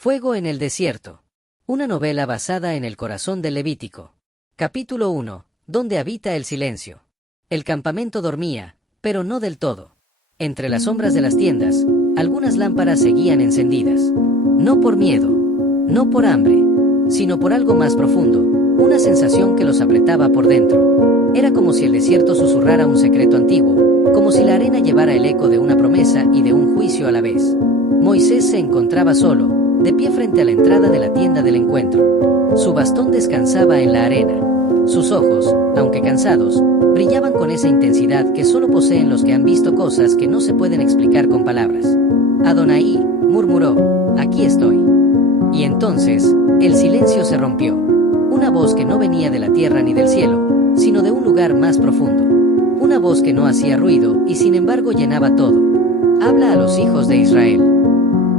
Fuego en el desierto. Una novela basada en el corazón del Levítico. Capítulo 1. Donde habita el silencio. El campamento dormía, pero no del todo. Entre las sombras de las tiendas, algunas lámparas seguían encendidas. No por miedo, no por hambre, sino por algo más profundo, una sensación que los apretaba por dentro. Era como si el desierto susurrara un secreto antiguo, como si la arena llevara el eco de una promesa y de un juicio a la vez. Moisés se encontraba solo, de pie frente a la entrada de la tienda del encuentro. Su bastón descansaba en la arena. Sus ojos, aunque cansados, brillaban con esa intensidad que solo poseen los que han visto cosas que no se pueden explicar con palabras. Adonai, murmuró, aquí estoy. Y entonces, el silencio se rompió. Una voz que no venía de la tierra ni del cielo, sino de un lugar más profundo. Una voz que no hacía ruido y sin embargo llenaba todo. Habla a los hijos de Israel.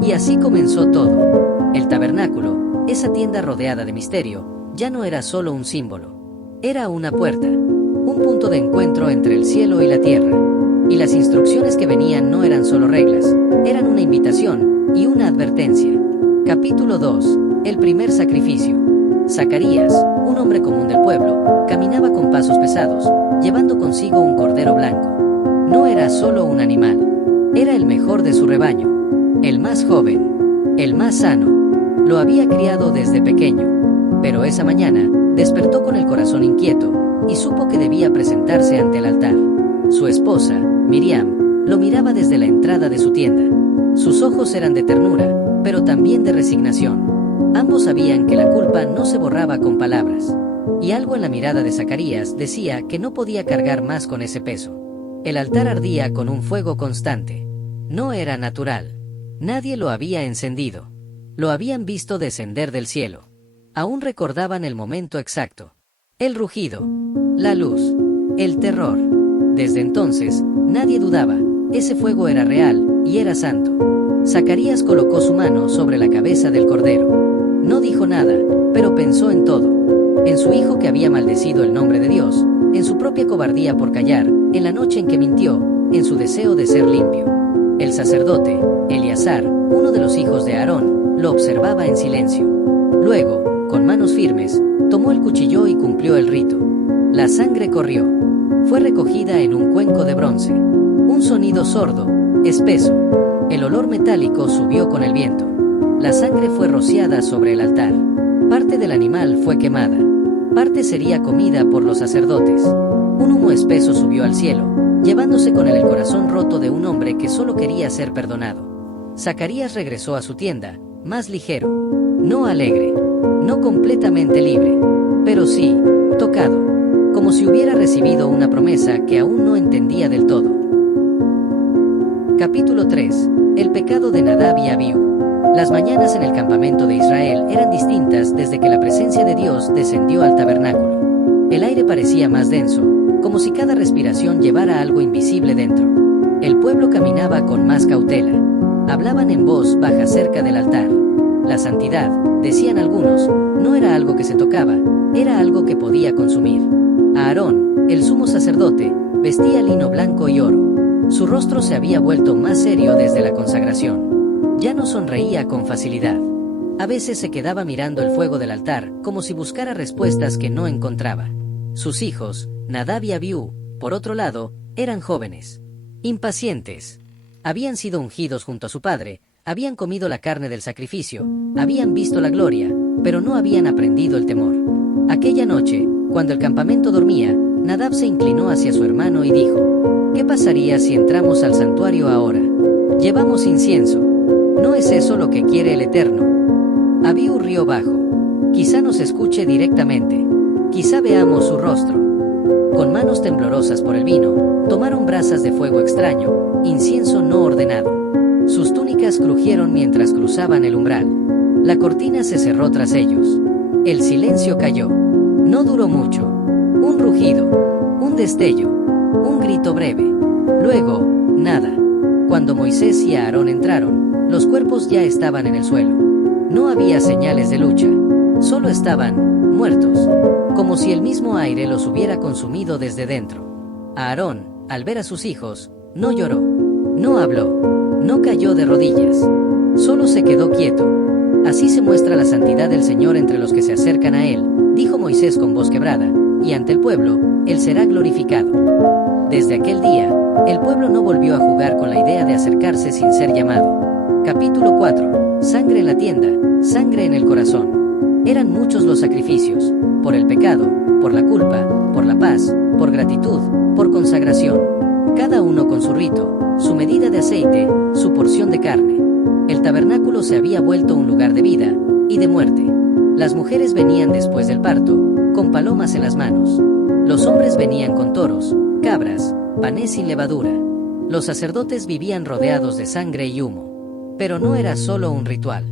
Y así comenzó todo. El tabernáculo, esa tienda rodeada de misterio, ya no era solo un símbolo. Era una puerta, un punto de encuentro entre el cielo y la tierra. Y las instrucciones que venían no eran solo reglas, eran una invitación y una advertencia. Capítulo 2. El primer sacrificio. Zacarías, un hombre común del pueblo, caminaba con pasos pesados, llevando consigo un cordero blanco. No era solo un animal, era el mejor de su rebaño. El más joven, el más sano, lo había criado desde pequeño, pero esa mañana despertó con el corazón inquieto y supo que debía presentarse ante el altar. Su esposa, Miriam, lo miraba desde la entrada de su tienda. Sus ojos eran de ternura, pero también de resignación. Ambos sabían que la culpa no se borraba con palabras, y algo en la mirada de Zacarías decía que no podía cargar más con ese peso. El altar ardía con un fuego constante. No era natural. Nadie lo había encendido. Lo habían visto descender del cielo. Aún recordaban el momento exacto. El rugido, la luz, el terror. Desde entonces, nadie dudaba. Ese fuego era real y era santo. Zacarías colocó su mano sobre la cabeza del cordero. No dijo nada, pero pensó en todo. En su hijo que había maldecido el nombre de Dios, en su propia cobardía por callar, en la noche en que mintió, en su deseo de ser limpio. El sacerdote, Eleazar, uno de los hijos de Aarón, lo observaba en silencio. Luego, con manos firmes, tomó el cuchillo y cumplió el rito. La sangre corrió. Fue recogida en un cuenco de bronce. Un sonido sordo, espeso. El olor metálico subió con el viento. La sangre fue rociada sobre el altar. Parte del animal fue quemada. Parte sería comida por los sacerdotes. Un humo espeso subió al cielo, llevándose con él el corazón roto de un hombre que solo quería ser perdonado. Zacarías regresó a su tienda, más ligero, no alegre, no completamente libre, pero sí, tocado, como si hubiera recibido una promesa que aún no entendía del todo. Capítulo 3. El pecado de Nadab y Abiú. Las mañanas en el campamento de Israel eran distintas desde que la presencia de Dios descendió al tabernáculo. El aire parecía más denso, como si cada respiración llevara algo invisible dentro. El pueblo caminaba con más cautela. Hablaban en voz baja cerca del altar. La santidad, decían algunos, no era algo que se tocaba, era algo que podía consumir. Aarón, el sumo sacerdote, vestía lino blanco y oro. Su rostro se había vuelto más serio desde la consagración. Ya no sonreía con facilidad. A veces se quedaba mirando el fuego del altar, como si buscara respuestas que no encontraba. Sus hijos, Nadab y Abiú, por otro lado, eran jóvenes, impacientes. Habían sido ungidos junto a su padre, habían comido la carne del sacrificio, habían visto la gloria, pero no habían aprendido el temor. Aquella noche, cuando el campamento dormía, Nadab se inclinó hacia su hermano y dijo: ¿Qué pasaría si entramos al santuario ahora? Llevamos incienso. ¿No es eso lo que quiere el Eterno? Abiú rió bajo. Quizá nos escuche directamente. Quizá veamos su rostro. Con manos temblorosas por el vino, tomaron brasas de fuego extraño, incienso no ordenado. Sus túnicas crujieron mientras cruzaban el umbral. La cortina se cerró tras ellos. El silencio cayó. No duró mucho. Un rugido, un destello, un grito breve. Luego, nada. Cuando Moisés y Aarón entraron, los cuerpos ya estaban en el suelo. No había señales de lucha. Solo estaban muertos, como si el mismo aire los hubiera consumido desde dentro. Aarón, al ver a sus hijos, no lloró, no habló, no cayó de rodillas. Solo se quedó quieto. Así se muestra la santidad del Señor entre los que se acercan a Él, dijo Moisés con voz quebrada, y ante el pueblo, Él será glorificado. Desde aquel día, el pueblo no volvió a jugar con la idea de acercarse sin ser llamado. Capítulo 4. Sangre en la tienda, sangre en el corazón. Eran muchos los sacrificios, por el pecado, por la culpa, por la paz, por gratitud, por consagración. Cada uno con su rito, su medida de aceite, su porción de carne. El tabernáculo se había vuelto un lugar de vida y de muerte. Las mujeres venían después del parto, con palomas en las manos. Los hombres venían con toros, cabras, panes sin levadura. Los sacerdotes vivían rodeados de sangre y humo. Pero no era solo un ritual.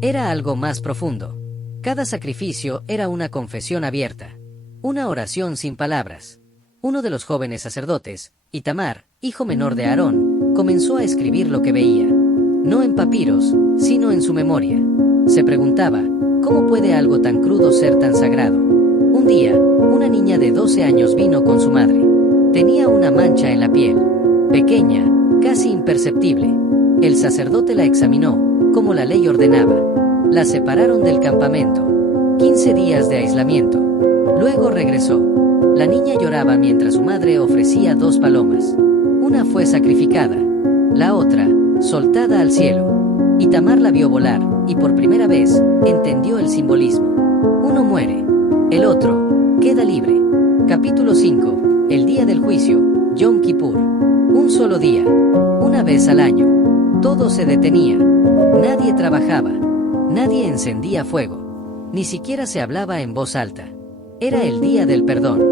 Era algo más profundo. Cada sacrificio era una confesión abierta. Una oración sin palabras. Uno de los jóvenes sacerdotes, Itamar, hijo menor de Aarón, comenzó a escribir lo que veía. No en papiros, sino en su memoria. Se preguntaba, ¿cómo puede algo tan crudo ser tan sagrado? Un día, una niña de 12 años vino con su madre. Tenía una mancha en la piel, pequeña, casi imperceptible. El sacerdote la examinó, como la ley ordenaba. La separaron del campamento. 15 días de aislamiento. Luego regresó. La niña lloraba mientras su madre ofrecía 2 palomas. Una fue sacrificada, la otra, soltada al cielo. Itamar la vio volar, y por primera vez, entendió el simbolismo. Uno muere, el otro, queda libre. Capítulo 5. El día del juicio, Yom Kippur. Un solo día, una vez al año. Todo se detenía. Nadie trabajaba. Nadie encendía fuego. Ni siquiera se hablaba en voz alta. Era el día del perdón.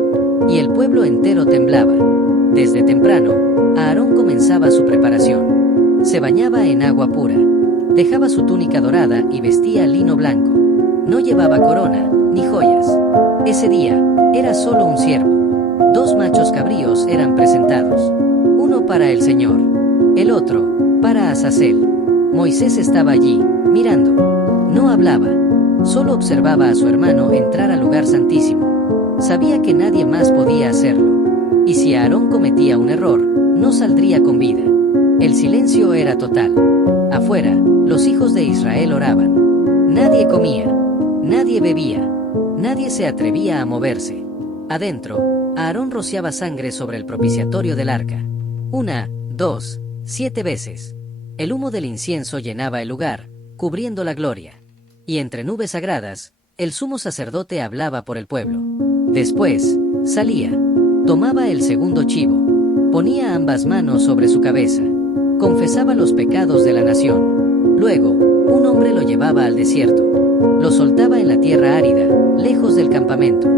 Y el pueblo entero temblaba. Desde temprano, Aarón comenzaba su preparación. Se bañaba en agua pura. Dejaba su túnica dorada y vestía lino blanco. No llevaba corona, ni joyas. Ese día, era solo un ciervo. 2 machos cabríos eran presentados. Uno para el Señor. El otro, para Azazel. Moisés estaba allí, mirando. No hablaba. Solo observaba a su hermano entrar al lugar santísimo. Sabía que nadie más podía hacerlo. Y si Aarón cometía un error, no saldría con vida. El silencio era total. Afuera, los hijos de Israel oraban. Nadie comía. Nadie bebía. Nadie se atrevía a moverse. Adentro, Aarón rociaba sangre sobre el propiciatorio del arca. 1, 2, 7 veces. El humo del incienso llenaba el lugar, cubriendo la gloria. Y entre nubes sagradas, el sumo sacerdote hablaba por el pueblo. Después, salía. Tomaba el segundo chivo. Ponía ambas manos sobre su cabeza. Confesaba los pecados de la nación. Luego, un hombre lo llevaba al desierto. Lo soltaba en la tierra árida, lejos del campamento.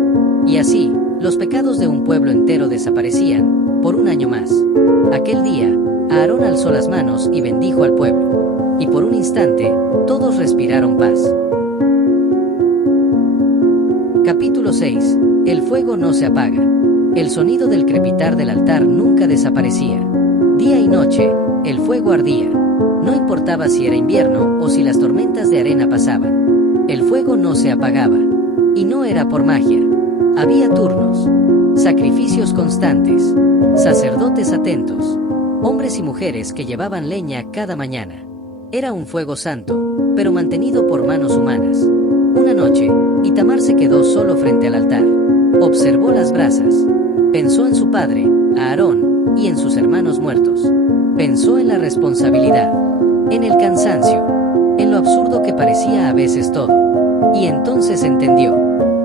Y así, los pecados de un pueblo entero desaparecían, por un año más. Aquel día, Aarón alzó las manos y bendijo al pueblo. Y por un instante, todos respiraron paz. Capítulo 6. El fuego no se apaga. El sonido del crepitar del altar nunca desaparecía. Día y noche, el fuego ardía. No importaba si era invierno o si las tormentas de arena pasaban. El fuego no se apagaba. Y no era por magia. Había turnos. Sacrificios constantes. Sacerdotes atentos. Hombres y mujeres que llevaban leña cada mañana. Era un fuego santo, pero mantenido por manos humanas. Una noche, Itamar se quedó solo frente al altar. Observó las brasas. Pensó en su padre, Aarón, y en sus hermanos muertos. Pensó en la responsabilidad, en el cansancio, en lo absurdo que parecía a veces todo. Y entonces entendió.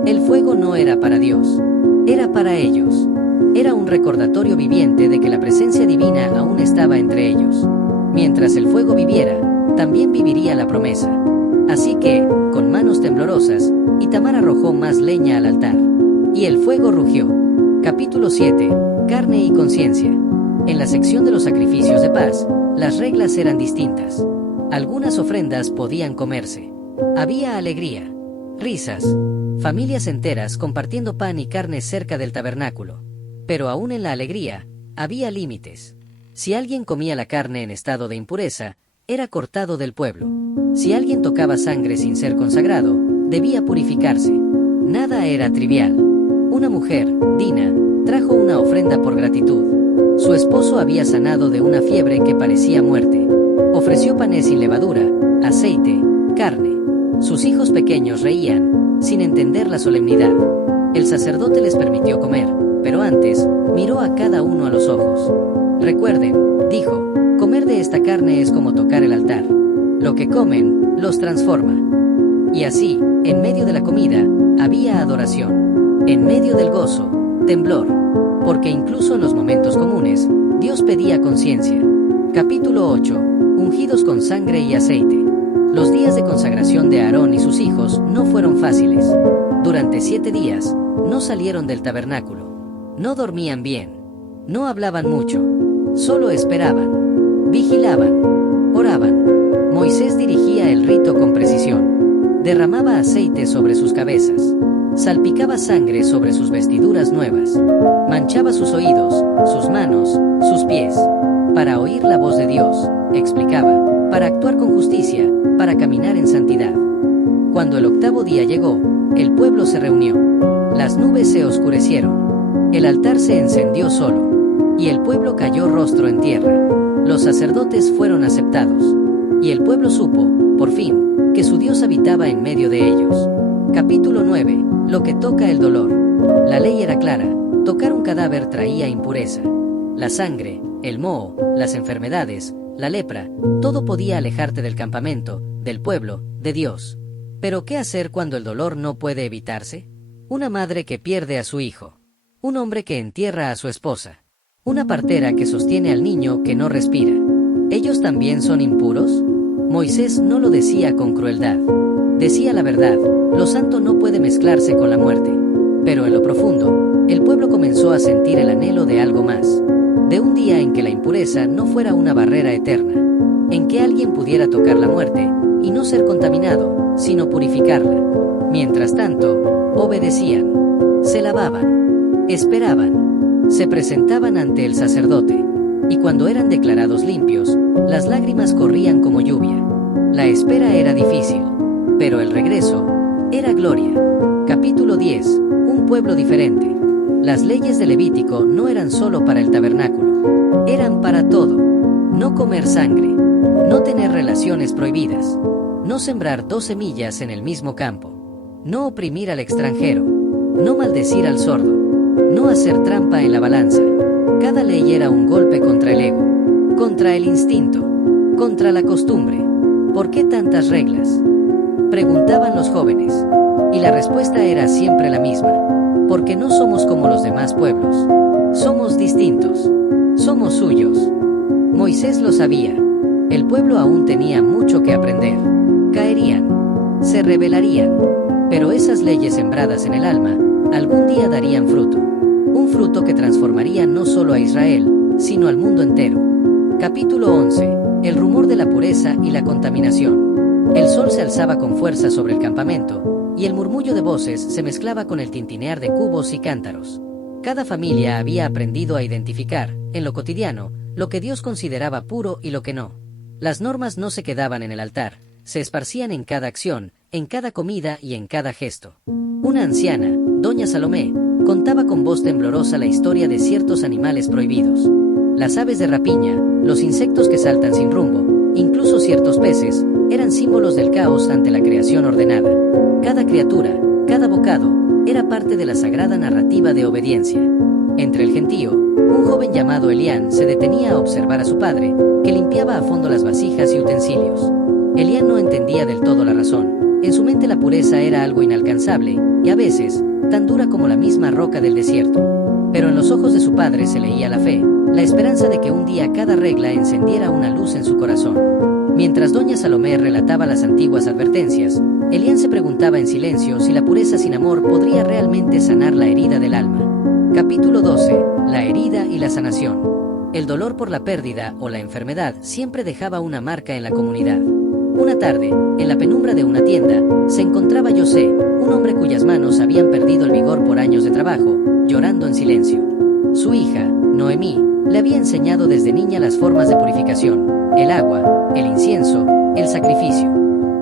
El fuego no era para Dios, era para ellos. Era un recordatorio viviente de que la presencia divina aún estaba entre ellos. Mientras el fuego viviera, también viviría la promesa. Así que, con manos temblorosas, Itamar arrojó más leña al altar. Y el fuego rugió. Capítulo 7. Carne y conciencia. En la sección de los sacrificios de paz, las reglas eran distintas. Algunas ofrendas podían comerse. Había alegría, risas, familias enteras compartiendo pan y carne cerca del tabernáculo. Pero aún en la alegría, había límites. Si alguien comía la carne en estado de impureza, era cortado del pueblo. Si alguien tocaba sangre sin ser consagrado, debía purificarse. Nada era trivial. Una mujer, Dina, trajo una ofrenda por gratitud. Su esposo había sanado de una fiebre que parecía muerte. Ofreció panes sin levadura, aceite, carne. Sus hijos pequeños reían, sin entender la solemnidad. El sacerdote les permitió comer, pero antes, miró a cada uno a los ojos. Recuerden, dijo, comer de esta carne es como tocar el altar. Lo que comen, los transforma. Y así, en medio de la comida, había adoración. En medio del gozo, temblor. Porque incluso en los momentos comunes, Dios pedía conciencia. Capítulo 8. Ungidos con sangre y aceite. Los días de consagración de Aarón y sus hijos no fueron fáciles. Durante 7 días, no salieron del tabernáculo. No dormían bien. No hablaban mucho. Solo esperaban. Vigilaban. Oraban. Moisés dirigía el rito con precisión. Derramaba aceite sobre sus cabezas. Salpicaba sangre sobre sus vestiduras nuevas. Manchaba sus oídos, sus manos, sus pies. Para oír la voz de Dios, explicaba, para actuar con justicia, para caminar en santidad. Cuando el 8º día llegó, el pueblo se reunió. Las nubes se oscurecieron. El altar se encendió solo. Y el pueblo cayó rostro en tierra. Los sacerdotes fueron aceptados. Y el pueblo supo, por fin, que su Dios habitaba en medio de ellos. Capítulo 9. Lo que toca el dolor. La ley era clara. Tocar un cadáver traía impureza. La sangre, el moho, las enfermedades, la lepra, todo podía alejarte del campamento, del pueblo, de Dios. Pero ¿qué hacer cuando el dolor no puede evitarse? Una madre que pierde a su hijo. Un hombre que entierra a su esposa. Una partera que sostiene al niño que no respira. ¿Ellos también son impuros? Moisés no lo decía con crueldad. Decía la verdad, lo santo no puede mezclarse con la muerte. Pero en lo profundo, el pueblo comenzó a sentir el anhelo de algo más. De un día en que la impureza no fuera una barrera eterna. En que alguien pudiera tocar la muerte, y no ser contaminado, sino purificarla. Mientras tanto, obedecían. Se lavaban. Esperaban. Se presentaban ante el sacerdote. Y cuando eran declarados limpios, las lágrimas corrían como lluvia. La espera era difícil. Pero el regreso era gloria. Capítulo 10. Un pueblo diferente. Las leyes de Levítico no eran solo para el tabernáculo. Eran para todo. No comer sangre. No tener relaciones prohibidas. No sembrar 2 semillas en el mismo campo. No oprimir al extranjero. No maldecir al sordo. No hacer trampa en la balanza. Cada ley era un golpe contra el ego. Contra el instinto. Contra la costumbre. ¿Por qué tantas reglas?, preguntaban los jóvenes. Y la respuesta era siempre la misma. Porque no somos como los demás pueblos. Somos distintos. Somos suyos. Moisés lo sabía. El pueblo aún tenía mucho que aprender. Caerían. Se rebelarían. Pero esas leyes sembradas en el alma, algún día darían fruto. Un fruto que transformaría no solo a Israel, sino al mundo entero. Capítulo 11. El rumor de la pureza y la contaminación. El sol se alzaba con fuerza sobre el campamento, y el murmullo de voces se mezclaba con el tintinear de cubos y cántaros. Cada familia había aprendido a identificar, en lo cotidiano, lo que Dios consideraba puro y lo que no. Las normas no se quedaban en el altar, se esparcían en cada acción, en cada comida y en cada gesto. Una anciana, doña Salomé, contaba con voz temblorosa la historia de ciertos animales prohibidos. Las aves de rapiña, los insectos que saltan sin rumbo, incluso ciertos peces, eran símbolos del caos ante la creación ordenada. Cada criatura, cada bocado, era parte de la sagrada narrativa de obediencia. Entre el gentío, un joven llamado Elián se detenía a observar a su padre, que limpiaba a fondo las vasijas y utensilios. Elián no entendía del todo la razón. En su mente la pureza era algo inalcanzable, y a veces, tan dura como la misma roca del desierto. Pero en los ojos de su padre se leía la fe, la esperanza de que un día cada regla encendiera una luz en su corazón. Mientras doña Salomé relataba las antiguas advertencias, Elián se preguntaba en silencio si la pureza sin amor podría realmente sanar la herida del alma. Capítulo 12. La herida y la sanación. El dolor por la pérdida o la enfermedad siempre dejaba una marca en la comunidad. Una tarde, en la penumbra de una tienda, se encontraba José, un hombre cuyas manos habían perdido el vigor por años de trabajo, llorando en silencio. Su hija, Noemí, le había enseñado desde niña las formas de purificación, el agua, el incienso, el sacrificio.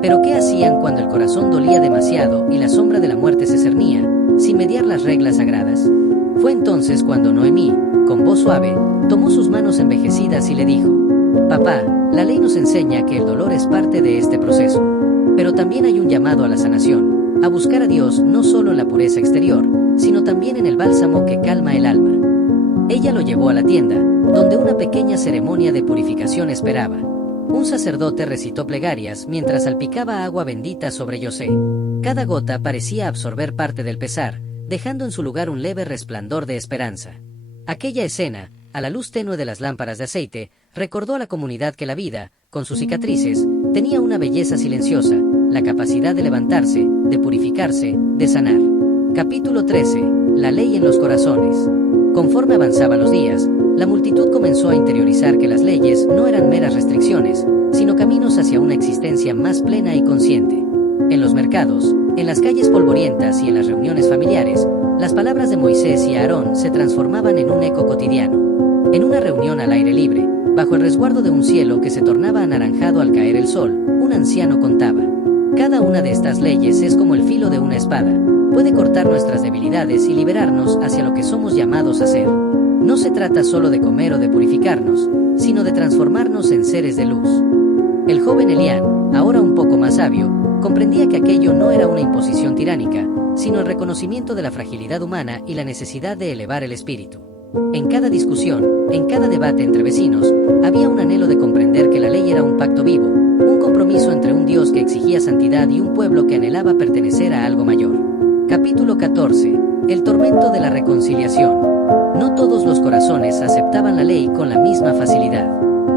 Pero ¿qué hacían cuando el corazón dolía demasiado y la sombra de la muerte se cernía, sin mediar las reglas sagradas? Fue entonces cuando Noemí, con voz suave, tomó sus manos envejecidas y le dijo: «Papá, la ley nos enseña que el dolor es parte de este proceso. Pero también hay un llamado a la sanación, a buscar a Dios no solo en la pureza exterior, sino también en el bálsamo que calma el alma. Ella lo llevó a la tienda, donde una pequeña ceremonia de purificación esperaba. Un sacerdote recitó plegarias mientras salpicaba agua bendita sobre José. Cada gota parecía absorber parte del pesar, dejando en su lugar un leve resplandor de esperanza. Aquella escena, a la luz tenue de las lámparas de aceite, recordó a la comunidad que la vida, con sus cicatrices, tenía una belleza silenciosa, la capacidad de levantarse, de purificarse, de sanar. Capítulo 13. La ley en los corazones. Conforme avanzaban los días, la multitud comenzó a interiorizar que las leyes no eran meras restricciones, sino caminos hacia una existencia más plena y consciente. En los mercados, en las calles polvorientas y en las reuniones familiares, las palabras de Moisés y Aarón se transformaban en un eco cotidiano. En una reunión al aire libre, bajo el resguardo de un cielo que se tornaba anaranjado al caer el sol, un anciano contaba: cada una de estas leyes es como el filo de una espada, puede cortar nuestras debilidades y liberarnos hacia lo que somos llamados a ser. No se trata solo de comer o de purificarnos, sino de transformarnos en seres de luz. El joven Elián, ahora un poco más sabio, comprendía que aquello no era una imposición tiránica, sino el reconocimiento de la fragilidad humana y la necesidad de elevar el espíritu. En cada discusión, en cada debate entre vecinos, había un anhelo de comprender que la ley era un pacto vivo, un compromiso entre un Dios que exigía santidad y un pueblo que anhelaba pertenecer a algo mayor. Capítulo 14. El tormento de la reconciliación. No todos los corazones aceptaban la ley con la misma facilidad.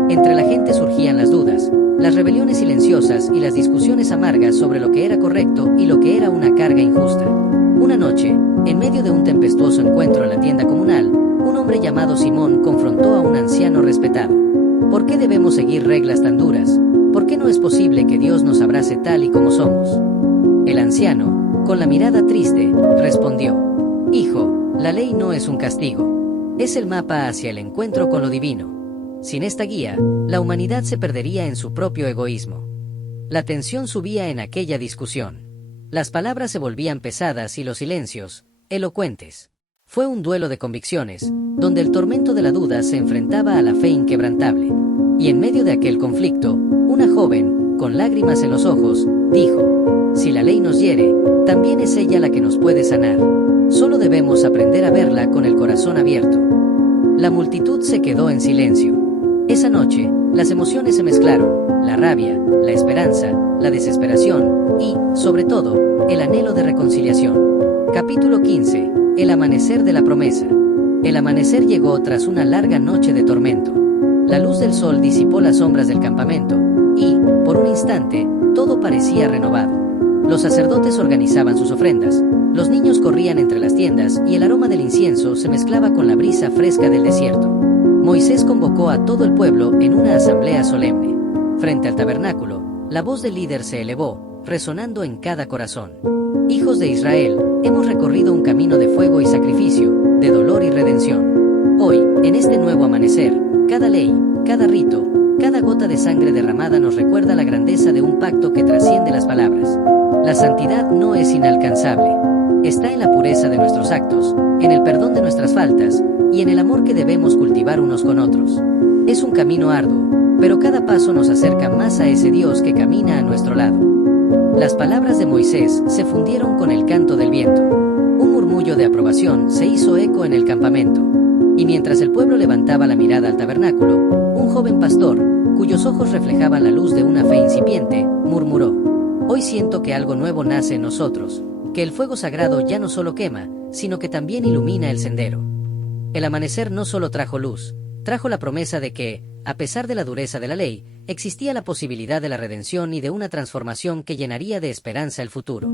Entre la gente surgían las dudas, las rebeliones silenciosas y las discusiones amargas sobre lo que era correcto y lo que era una carga injusta. Una noche, en medio de un tempestuoso encuentro en la tienda comunal, un hombre llamado Simón confrontó a un anciano respetado. ¿Por qué debemos seguir reglas tan duras? ¿Por qué no es posible que Dios nos abrace tal y como somos? El anciano, con la mirada triste, respondió: Hijo, la ley no es un castigo. Es el mapa hacia el encuentro con lo divino. Sin esta guía, la humanidad se perdería en su propio egoísmo. La tensión subía en aquella discusión. Las palabras se volvían pesadas y los silencios, elocuentes. Fue un duelo de convicciones, donde el tormento de la duda se enfrentaba a la fe inquebrantable. Y en medio de aquel conflicto, una joven, con lágrimas en los ojos, dijo: si la ley nos hiere, también es ella la que nos puede sanar. Solo debemos aprender a verla con el corazón abierto. La multitud se quedó en silencio. Esa noche, las emociones se mezclaron: la rabia, la esperanza, la desesperación y, sobre todo, el anhelo de reconciliación. Capítulo 15. El amanecer de la promesa. El amanecer llegó tras una larga noche de tormento. La luz del sol disipó las sombras del campamento, y, por un instante, todo parecía renovado. Los sacerdotes organizaban sus ofrendas, los niños corrían entre las tiendas y el aroma del incienso se mezclaba con la brisa fresca del desierto. Moisés convocó a todo el pueblo en una asamblea solemne. Frente al tabernáculo, la voz del líder se elevó, resonando en cada corazón. Hijos de Israel, hemos recorrido un camino de fuego y sacrificio, de dolor y redención. Hoy, en este nuevo amanecer, cada ley, cada rito, cada gota de sangre derramada nos recuerda la grandeza de un pacto que trasciende las palabras. La santidad no es inalcanzable. Está en la pureza de nuestros actos, en el perdón de nuestras faltas y en el amor que debemos cultivar unos con otros. Es un camino arduo, pero cada paso nos acerca más a ese Dios que camina a nuestro lado. Las palabras de Moisés se fundieron con el canto del viento. Un murmullo de aprobación se hizo eco en el campamento. Y mientras el pueblo levantaba la mirada al tabernáculo, un joven pastor, cuyos ojos reflejaban la luz de una fe incipiente, murmuró: hoy siento que algo nuevo nace en nosotros, que el fuego sagrado ya no solo quema, sino que también ilumina el sendero. El amanecer no solo trajo luz, trajo la promesa de que, a pesar de la dureza de la ley, existía la posibilidad de la redención y de una transformación que llenaría de esperanza el futuro.